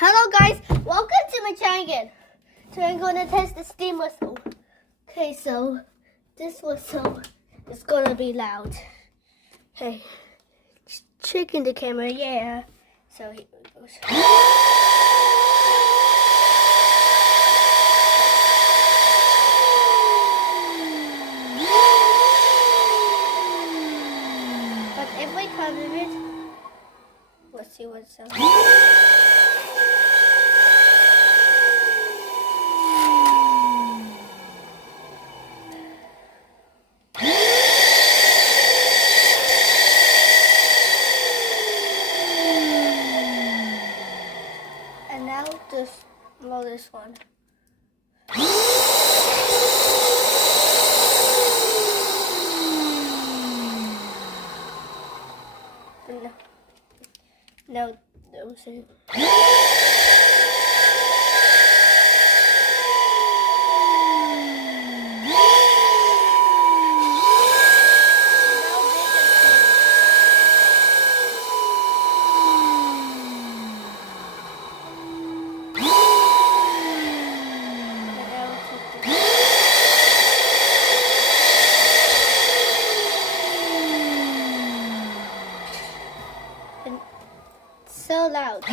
Hello guys, welcome to my channel again. Today I'm gonna test the steam whistle. Okay, so this whistle is gonna be loud. Okay, just checking the camera, yeah. So here it goes. But if we cover it, let's see what it sounds like. And now just blow this one. No, those are... So loud.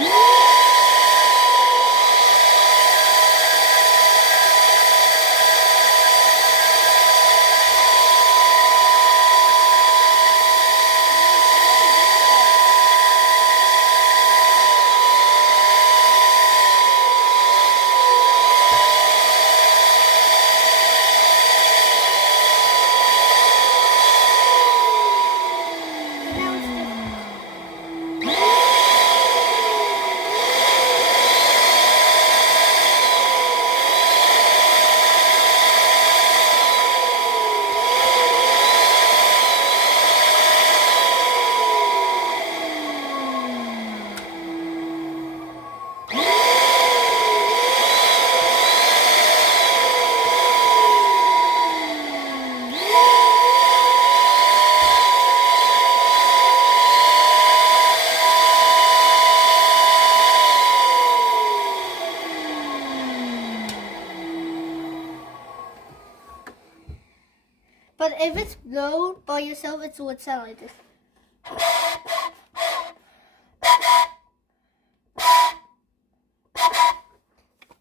But if it's blown by yourself, it would sound like this.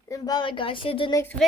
And bye guys, see you in the next video.